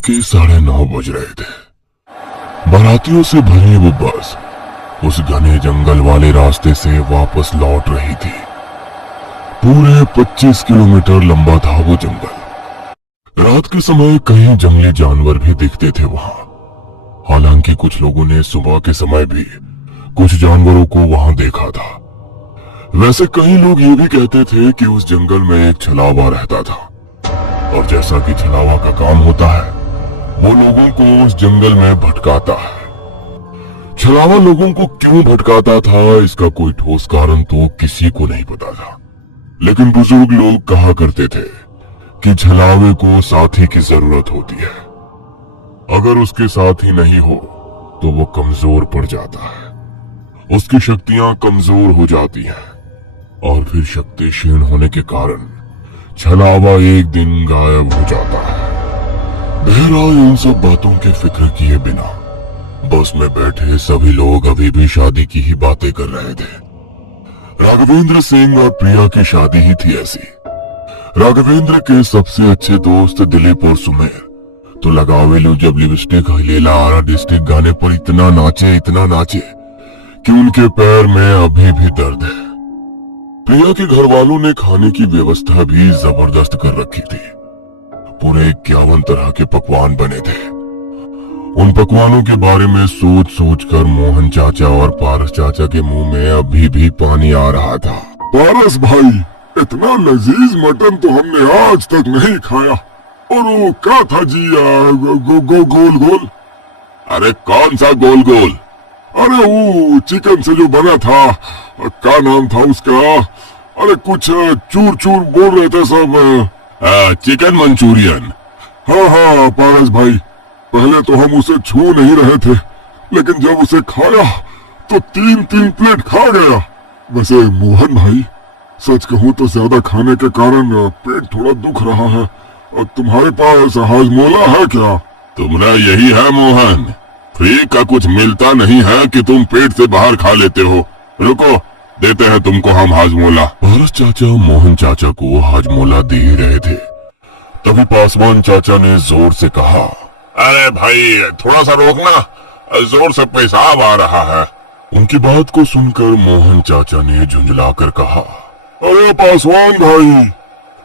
के 9:30 बज रहे थे। बारातियों से भरी वो बस उस घने जंगल वाले रास्ते से वापस लौट रही थी। पूरे 25 किलोमीटर लंबा था वो जंगल। रात के समय कई जंगली जानवर भी दिखते थे वहां। हालांकि कुछ लोगों ने सुबह के समय भी कुछ जानवरों को वहां देखा था। वैसे कई लोग ये भी कहते थे कि उस जंगल में एक छलावा रहता था, और जैसा कि छलावा का काम होता है, वो लोगों को उस जंगल में भटकाता है। छलावा लोगों को क्यों भटकाता था, इसका कोई ठोस कारण तो किसी को नहीं पता था। लेकिन बुजुर्ग लोग कहा करते थे कि छलावे को साथी की जरूरत होती है। अगर उसके साथी नहीं हो तो वो कमजोर पड़ जाता है, उसकी शक्तियां कमजोर हो जाती हैं, और फिर शक्ति क्षीण होने के कारण छलावा एक दिन गायब हो जाता है। बहरहाल इन सब बातों के फिक्र किए बिना बस में बैठे सभी लोग अभी भी शादी की ही बातें कर रहे थे। राघवेंद्र सिंह और प्रिया की शादी ही थी ऐसी। राघवेंद्र के सबसे अच्छे दोस्त दिलीप और सुमेर तो लगावे लो जब लिपस्टिक हिलेला आरा डिस्ट्रिक्ट गाने पर इतना नाचे कि उनके पैर में अभी भी दर्द है। प्रिया के घर वालों ने खाने की व्यवस्था भी जबरदस्त कर रखी थी। पूरे 51 तरह के पकवान बने थे। उन पकवानों के बारे में सोच सोच कर मोहन चाचा और पारस चाचा के मुंह में अभी भी पानी आ रहा था। पारस भाई, इतना लजीज मटन तो हमने आज तक नहीं खाया। और वो क्या था जी, गोल गोल? अरे कौन सा गोल गोल? अरे वो चिकन से जो बना था, क्या नाम था उसका? अरे कुछ चूर चूर बोल रहे थे सब। Chicken Manchurian. हाँ पारस भाई, पहले तो हम उसे छू नहीं रहे थे, लेकिन जब उसे खाया तो 3 प्लेट खा गया। वैसे मोहन भाई, सच कहूँ तो ज्यादा खाने के कारण पेट थोड़ा दुख रहा है। और तुम्हारे पास हाजमोला है क्या? तुम्हारा यही है मोहन, फ्री का कुछ मिलता नहीं है कि तुम पेट से बाहर खा लेते हो। रुको, देते हैं तुमको हम हाजमोला। पारस चाचा मोहन चाचा को हाजमोला दे ही रहे थे, तभी पासवान चाचा ने जोर से कहा, अरे भाई थोड़ा सा रोकना, जोर से पेशाब आ रहा है। उनकी बात को सुनकर मोहन चाचा ने झुंझलाकर कहा, अरे पासवान भाई,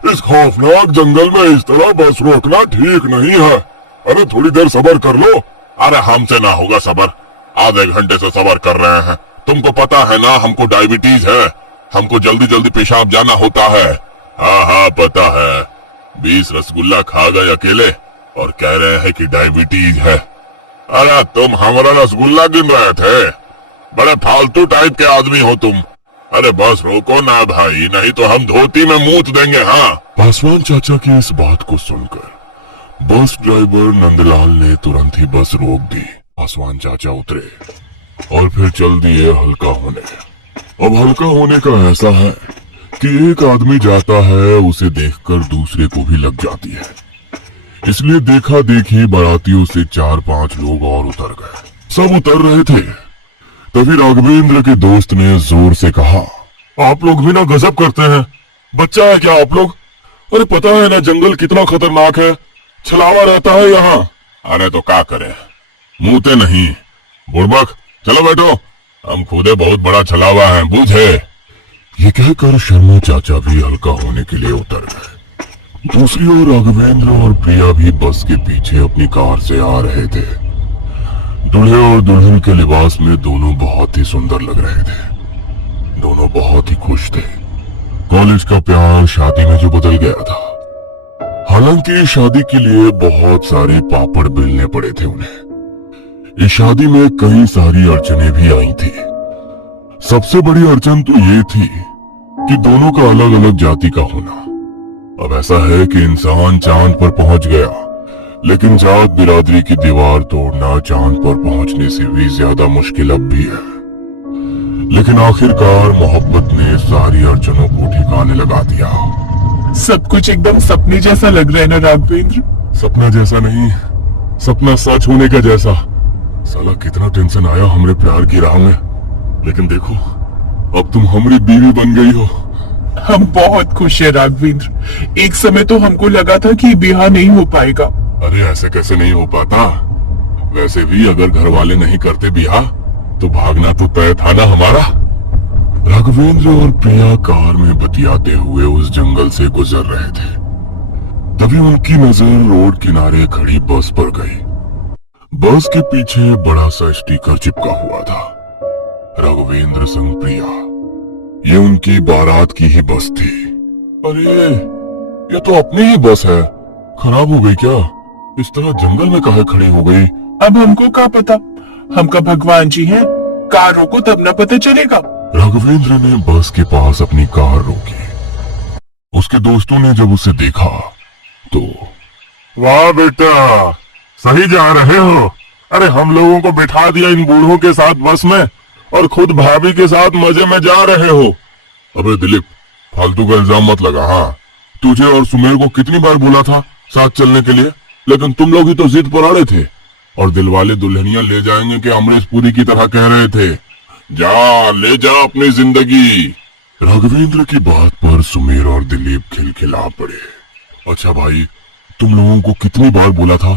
इस खौफनाक जंगल में इस तरह बस रोकना ठीक नहीं है। अरे थोड़ी देर सब्र कर लो। अरे हमसे ना होगा सब्र, आधे घंटे से सब्र कर रहे हैं। तुमको पता है ना हमको डायबिटीज है, हमको जल्दी जल्दी पेशाब जाना होता है। हाँ पता है, 20 रसगुल्ला खा गए अकेले और कह रहे हैं कि डायबिटीज है। अरे तुम हमारा रसगुल्ला गिन रहे थे? बड़े फालतू टाइप के आदमी हो तुम। अरे बस रोको ना भाई, नहीं तो हम धोती में मूत देंगे। हाँ। पासवान चाचा की इस बात को सुनकर बस ड्राइवर नंदलाल ने तुरंत ही बस रोक दी। पासवान चाचा उतरे और फिर चल दिए हल्का होने। अब हल्का होने का ऐसा है कि एक आदमी जाता है, उसे देखकर दूसरे को भी लग जाती है। इसलिए देखा देखी बारातियों से 4-5 लोग और उतर गए। सब उतर रहे थे, तभी राघवेंद्र के दोस्त ने जोर से कहा, आप लोग भी ना गजब करते हैं। बच्चा है क्या आप लोग? अरे पता है ना जंगल कितना खतरनाक है, छलावा रहता है यहाँ। अरे तो क्या करे, मुंहते नहीं बुड़बक, चलो बैठो, हम खुदे बहुत बड़ा छलावा है, बूझे। ये कहकर शर्मा चाचा भी हल्का होने के लिए उतर गए। दूसरी ओर राघवेंद्र और प्रिया भी बस के पीछे अपनी कार से आ रहे थे। दूल्हे और दुल्हन के लिबास में दोनों बहुत ही सुंदर लग रहे थे। दोनों बहुत ही खुश थे। कॉलेज का प्यार शादी में जो बदल गया था। हालांकि शादी के लिए बहुत सारे पापड़ बेलने पड़े थे उन्हें। इस शादी में कई सारी अड़चनें भी आई थी। सबसे बड़ी अड़चन तो ये थी कि दोनों का अलग अलग जाति का होना। अब ऐसा है कि इंसान चांद पर पहुंच गया, लेकिन जात बिरादरी की दीवार तोड़ना चांद पर पहुंचने से भी ज्यादा मुश्किल अब भी है। लेकिन आखिरकार मोहब्बत ने सारी अड़चनों को ठिकाने लगा दिया। सब कुछ एकदम सपने जैसा लग रहा है ना राघवेंद्र? सपना जैसा नहीं, सपना सच होने का जैसा। साला कितना टेंशन आया हमरे प्यार की राह में, लेकिन देखो अब तुम हमारी बीवी बन गई हो। हम बहुत खुश है राघवेंद्र। एक समय तो हमको लगा था कि ब्याह नहीं हो पाएगा। अरे ऐसे कैसे नहीं हो पाता। वैसे भी अगर घर वाले नहीं करते ब्याह तो भागना तो तय था ना हमारा। राघवेंद्र और प्रिया कार में बतियाते हुए उस जंगल से गुजर रहे थे। तभी उनकी नजर रोड किनारे खड़ी बस पर गई। बस के पीछे बड़ा सा स्टिकर चिपका हुआ था, राघवेंद्र संग प्रिया। ये उनकी बारात की ही बस थी। अरे ये तो अपनी ही बस है, खराब हो गई क्या? इस तरह जंगल में काहे खड़ी हो गई? अब हमको क्या पता, हमका भगवान जी है, कार रोको तब ना पता चलेगा। राघवेंद्र ने बस के पास अपनी कार रोकी। उसके दोस्तों ने जब उसे देखा तो, वाह बेटा, सही जा रहे हो। अरे हम लोगों को बिठा दिया इन बूढ़ों के साथ बस में और खुद भाभी के साथ मजे में जा रहे हो। अबे दिलीप, फालतू का इल्जाम मत लगा। हाँ, तुझे और सुमेर को कितनी बार बोला था साथ चलने के लिए, लेकिन तुम लोग ही तो जिद पर अड़े थे। और दिलवाले दुल्हनिया ले जाएंगे कि अमरीश पुरी की तरह कह रहे थे। जा ले जा अपनी जिंदगी। राघवेंद्र की बात पर सुमेर और दिलीप खिलखिला पड़े। अच्छा भाई, तुम लोगों को कितनी बार बोला था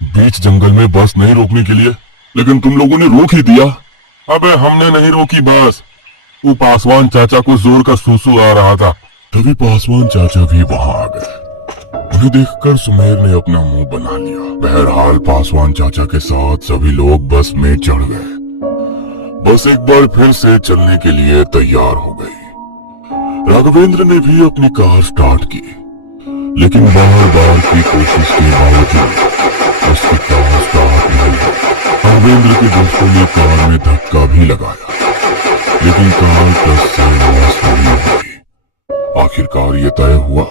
बीच जंगल में बस नहीं रोकने के लिए, लेकिन तुम लोगों ने रोक ही दिया। अबे हमने नहीं रोकी बस, वो पासवान चाचा को जोर का सूसू आ रहा था। तभी पासवान चाचा भी वहां आ गए। उन्हें देखकर सुमेर ने अपना मुंह बना लिया। बहरहाल पासवान चाचा के साथ सभी लोग बस में चढ़ गए। बस एक बार फिर से चलने के लिए तैयार हो गई। राघवेंद्र ने भी अपनी कार स्टार्ट की, लेकिन बार बार की कोशिश के बावजूद उसकी कार स्टार्ट नहीं हुई। राघवेंद्र के दोस्तों ने कार में धक्का भी लगाया, लेकिन कार टस से लॉस नहीं हुई। आखिरकार ये तय हुआ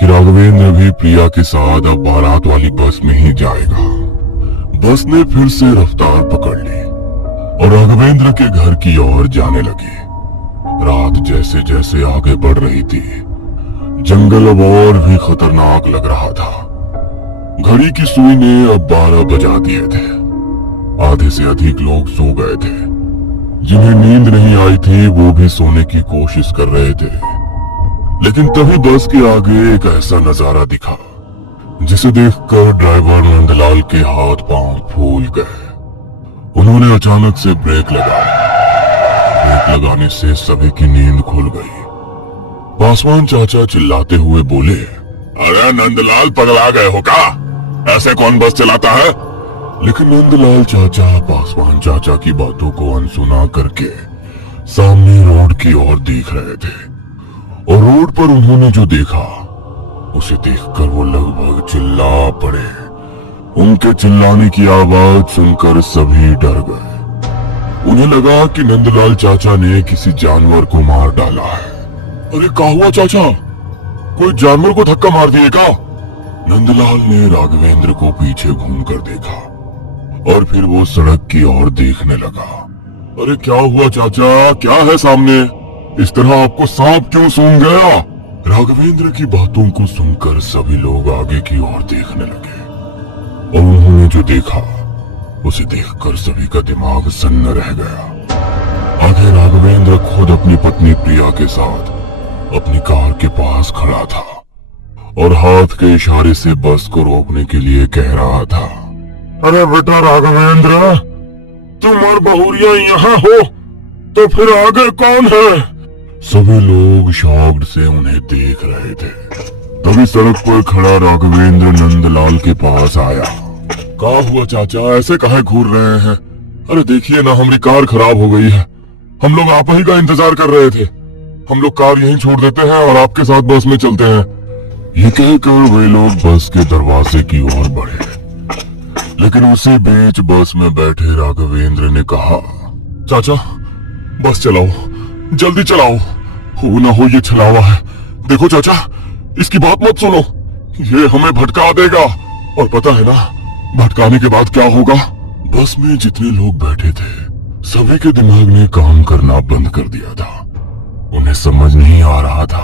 कि राघवेंद्र भी प्रिया के साथ अब बारात वाली बस में ही जाएगा। बस ने फिर से रफ्तार पकड़ ली और राघवेंद्र के घर की ओर जाने लगी। रात जैसे जैसे आगे बढ़ रही थी, जंगल अब और भी खतरनाक लग रहा था। घड़ी की सुई ने अब 12 बजा दिए थे। आधे से अधिक लोग सो गए थे। जिन्हें नींद नहीं आई थी वो भी सोने की कोशिश कर रहे थे। लेकिन तभी बस के आगे एक ऐसा नजारा दिखा जिसे देखकर ड्राइवर नंदलाल के हाथ पांव फूल गए। उन्होंने अचानक से ब्रेक लगाया। ब्रेक लगाने से सभी की नींद खुल गई। पासवान चाचा चिल्लाते हुए बोले, अरे नंदलाल पगला गए हो क्या? ऐसे कौन बस चलाता है? लेकिन नंदलाल चाचा पासवान चाचा की बातों को अनसुना करके सामने रोड की ओर देख रहे थे। और रोड पर उन्होंने जो देखा उसे देखकर वो लगभग चिल्ला पड़े। उनके चिल्लाने की आवाज सुनकर सभी डर गए। उन्हें लगा कि नंदलाल चाचा ने किसी जानवर को मार डाला है। अरे क्या हुआ चाचा, कोई जानवर को धक्का मार दिए क्या? नंदलाल ने राघवेंद्र को पीछे घूमकर देखा और फिर वो सड़क की ओर देखने लगा। अरे क्या हुआ चाचा, क्या है सामने? इस तरह आपको सांप क्यों सूंघ गया? राघवेंद्र की बातों को सुनकर सभी लोग आगे की ओर देखने लगे और उन्होंने जो देखा उसे देखकर सभी का दिमाग सन्न रह गया। आगे राघवेंद्र खुद अपनी पत्नी प्रिया के साथ अपनी कार के पास खड़ा था और हाथ के इशारे से बस को रोकने के लिए कह रहा था, अरे बेटा राघवेंद्र, तुम और बहुरिया यहाँ हो तो फिर आगे कौन है? सभी लोग शॉक्ड से उन्हें देख रहे थे। तभी सड़क पर खड़ा राघवेंद्र नंदलाल के पास आया। क्या हुआ चाचा, ऐसे काहे घूर रहे हैं? अरे देखिए ना, हमारी कार खराब हो गई है। हम लोग आप ही का इंतजार कर रहे थे। हम लोग कार यहीं छोड़ देते हैं और आपके साथ बस में चलते हैं। ये कहकर वे लोग बस के दरवाजे की ओर बढ़े, लेकिन उसी बीच बस में बैठे राघवेंद्र ने कहा, चाचा बस चलाओ, जल्दी चलाओ, हो ना हो ये छलावा है। देखो चाचा, इसकी बात मत सुनो, ये हमें भटका देगा। और पता है ना भटकाने के बाद क्या होगा? बस में जितने लोग बैठे थे सभी के दिमाग ने काम करना बंद कर दिया था। उन्हें समझ नहीं आ रहा था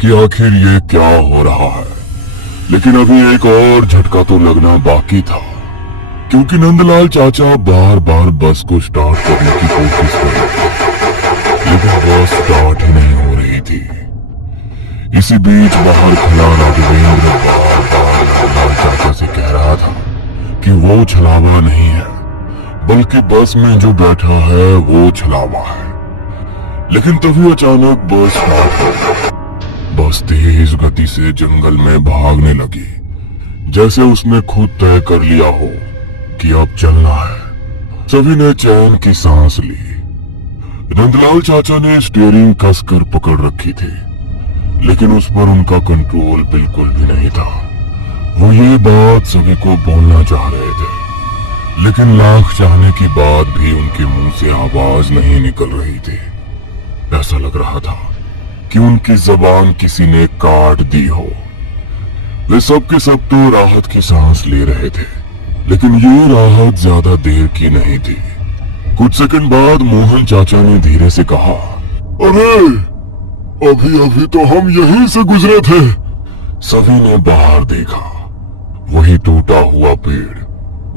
कि आखिर ये क्या हो रहा है। लेकिन अभी एक और झटका तो लगना बाकी था, क्योंकि नंदलाल चाचा बार बार बस को स्टार्ट करने की कोशिश कर रहे थे, लेकिन बस स्टार्ट ही नहीं हो रही थी। इसी बीच बाहर खड़ा राघवेंद्र बार बार नंदलाल चाचा से कि वो छलावा नहीं है, बल्कि बस में जो बैठा है वो छलावा है। लेकिन तभी अचानक बस स्टार्ट हो गई। बस तेज गति से जंगल में भागने लगी, जैसे उसने खुद तय कर लिया हो कि अब चलना है। सभी ने चैन की सांस ली। नंदलाल चाचा ने स्टीयरिंग कसकर पकड़ रखी थी, लेकिन उस पर उनका कंट्रोल बिल्कुल भी नहीं था। वो ये बात सभी को बोलना चाह रहे थे, लेकिन लाख चाहने की बात भी उनके मुंह से आवाज नहीं निकल रही थी। ऐसा लग रहा था कि उनकी जबान किसी ने काट दी हो। वे सब के सब तो राहत की सांस ले रहे थे, लेकिन ये राहत ज्यादा देर की नहीं थी। कुछ सेकंड बाद मोहन चाचा ने धीरे से कहा, अरे अभी अभी तो हम यहीं से गुजरे थे। सभी ने बाहर देखा। वही टूटा हुआ पेड़,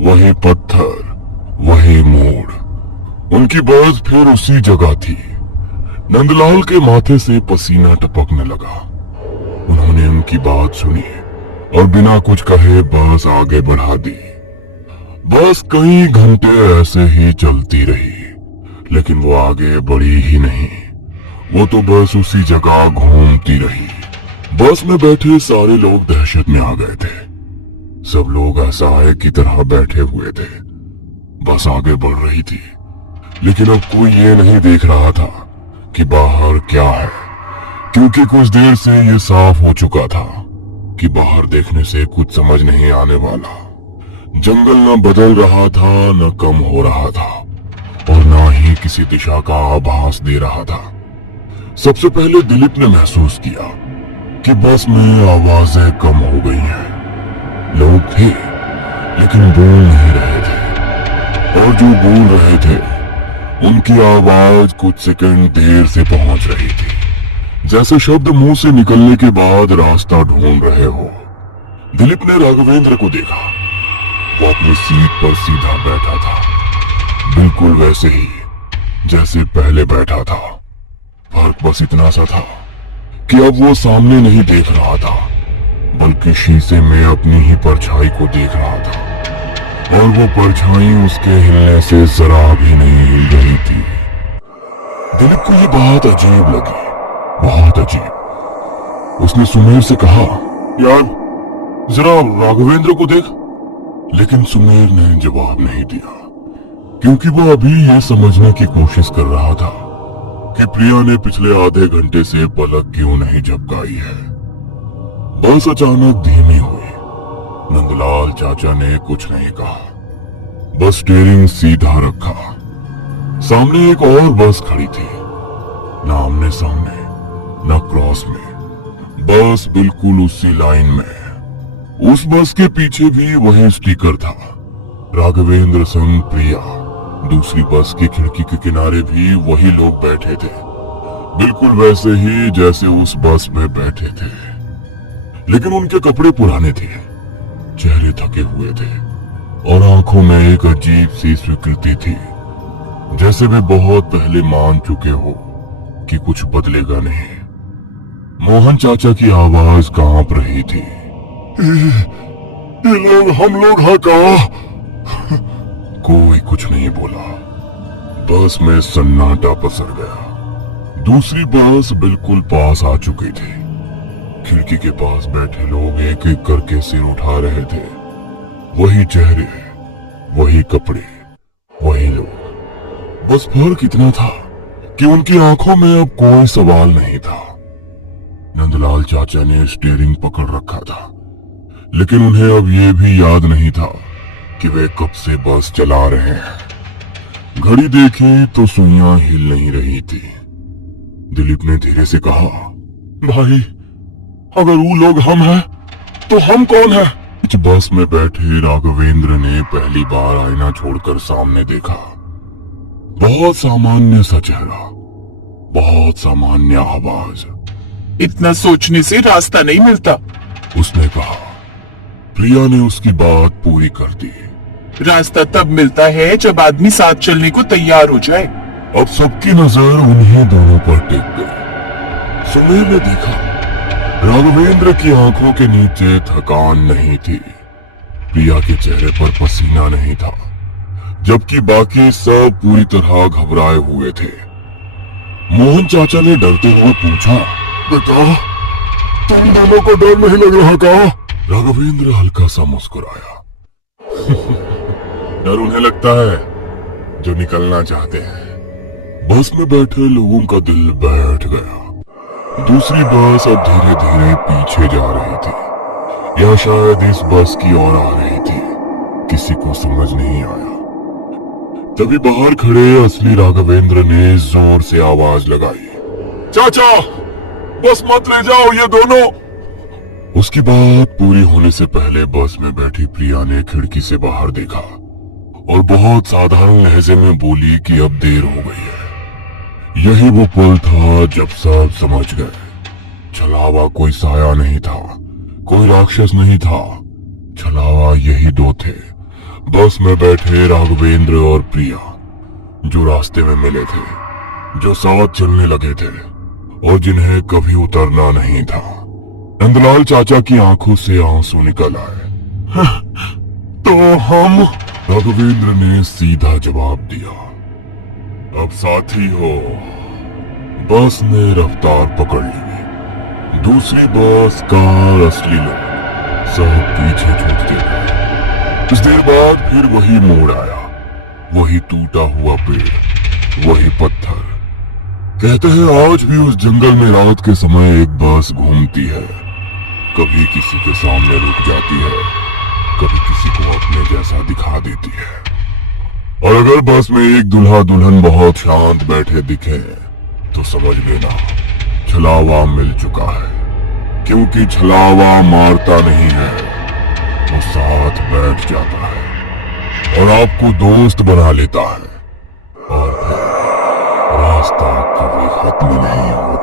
वही पत्थर, वही मोड़। उनकी बस फिर उसी जगह थी। नंदलाल के माथे से पसीना टपकने लगा। उन्होंने उनकी बात सुनी और बिना कुछ कहे बस आगे बढ़ा दी। बस कई घंटे ऐसे ही चलती रही, लेकिन वो आगे बढ़ी ही नहीं। वो तो बस उसी जगह घूमती रही। बस में बैठे सारे लोग दहशत में आ गए थे। सब लोग असहाय की तरह बैठे हुए थे। बस आगे बढ़ रही थी, लेकिन अब कोई ये नहीं देख रहा था कि बाहर क्या है, क्योंकि कुछ देर से ये साफ हो चुका था कि बाहर देखने से कुछ समझ नहीं आने वाला। जंगल न बदल रहा था, न कम हो रहा था, और न ही किसी दिशा का आभास दे रहा था। सबसे पहले दिलीप ने महसूस किया कि बस में आवाजें कम हो गई हैं। लोग थे, लेकिन बोल नहीं रहे थे, और जो बोल रहे थे उनकी आवाज कुछ सेकंड देर से पहुंच रही थी, जैसे शब्द मुंह से निकलने के बाद रास्ता ढूंढ रहे हो। दिलीप ने राघवेंद्र को देखा। वो अपनी सीट पर सीधा बैठा था, बिल्कुल वैसे ही जैसे पहले बैठा था। फर्क बस इतना सा था कि अब वो सामने नहीं देख रहा था, बल्कि शीशे में अपनी ही परछाई को देख रहा था, और वो परछाई उसके हिलने से जरा भी नहीं हिल रही थी। दिलीप को ये बात अजीब लगी, बहुत अजीब। उसने सुमेर से कहा, यार जरा राघवेंद्र को देख। लेकिन सुमेर ने जवाब नहीं दिया, क्योंकि वो अभी यह समझने की कोशिश कर रहा था कि प्रिया ने पिछले आधे घंटे से पलक क्यों नहीं झपकाई है। बस अचानक धीमी हुई। नंदलाल चाचा ने कुछ नहीं कहा, बस स्टीयरिंग सीधा रखा। सामने एक और बस खड़ी थी, ना आमने सामने ना क्रॉस में, बस बिल्कुल उसी लाइन में। उस बस के पीछे भी वही स्टिकर था, राघवेंद्र संग प्रिया। दूसरी बस की खिड़की के किनारे भी वही लोग बैठे थे, बिल्कुल वैसे ही जैसे उस बस में बैठे थे, लेकिन उनके कपड़े पुराने थे, चेहरे थके हुए थे, और आंखों में एक अजीब सी स्वीकृति थी, जैसे वे बहुत पहले मान चुके हो कि कुछ बदलेगा नहीं। मोहन चाचा की आवाज कांप रही थी, ये लोग हम लोग हैं का? कोई कुछ नहीं बोला। बस में सन्नाटा पसर गया। दूसरी बस बिल्कुल पास आ चुकी थी। खिड़की के पास बैठे लोग एक एक करके सिर उठा रहे थे। वही चेहरे, वही कपड़े, वही लोग। बस फर्क इतना था कि उनकी आंखों में अब कोई सवाल नहीं था। नंदलाल चाचा ने स्टीयरिंग पकड़ रखा था, लेकिन उन्हें अब यह भी याद नहीं था कि वे कब से बस चला रहे हैं। घड़ी देखी तो सुइयां हिल नहीं रही थी। दिलीप ने धीरे से कहा, भाई अगर वो लोग हम हैं तो हम कौन हैं? इस बस में बैठे राघवेंद्र ने पहली बार आईना छोड़कर सामने देखा। बहुत सामान्य सा चेहरा, बहुत सामान्य आवाज। इतना सोचने से रास्ता नहीं मिलता, उसने कहा। प्रिया ने उसकी बात पूरी कर दी। रास्ता तब मिलता है जब आदमी साथ चलने को तैयार हो जाए। अब सबकी नजर उन्हीं दोनों पर टिक गई। सुमेर ने देखा, राघवेंद्र की आंखों के नीचे थकान नहीं थी। प्रिया के चेहरे पर पसीना नहीं था, जबकि बाकी सब पूरी तरह घबराए हुए थे। मोहन चाचा ने डरते हुए पूछा, बेटा, तुम दोनों को डर नहीं लग रहा का? राघवेंद्र हल्का सा मुस्कुराया। डर उन्हें लगता है जो निकलना चाहते हैं। बस में बैठे लोगों का दिल बैठ गया। दूसरी बस अब धीरे धीरे पीछे जा रही थी, या शायद इस बस की ओर आ रही थी, किसी को समझ नहीं आया। तभी बाहर खड़े असली राघवेंद्र ने जोर से आवाज लगाई, चाचा, बस मत ले जाओ ये दोनों। उसकी बात पूरी होने से पहले बस में बैठी प्रिया ने खिड़की से बाहर देखा और बहुत साधारण लहजे में बोली कि अब देर हो गई है। यही वो पल था जब सब समझ गए। छलावा कोई साया नहीं था, कोई राक्षस नहीं था। छलावा यही दो थे, बस में बैठे राघवेंद्र और प्रिया, जो रास्ते में मिले थे, जो साथ चलने लगे थे और जिन्हें कभी उतरना नहीं था। नंदलाल चाचा की आंखों से आंसू निकल आए। तो हम? राघवेंद्र ने सीधा जवाब दिया, अब साथी हो। बस ने रफ्तार पकड़ ली। दूसरी बस, कार, असली लोग सब पीछे छूटते गए। कुछ देर बाद फिर वही मोड़ आया, वही टूटा हुआ पेड़, वही पत्थर। कहते हैं आज भी उस जंगल में रात के समय एक बस घूमती है, कभी किसी के सामने रुक जाती है, कभी किसी को अपने जैसा दिखा देती है। और अगर बस में एक दूल्हा दुल्हन बहुत शांत बैठे दिखे तो समझ लेना छलावा मिल चुका है, क्योंकि छलावा मारता नहीं है, वो साथ बैठ जाता है और आपको दोस्त बना लेता है, और फिर रास्ता कभी खत्म नहीं होता।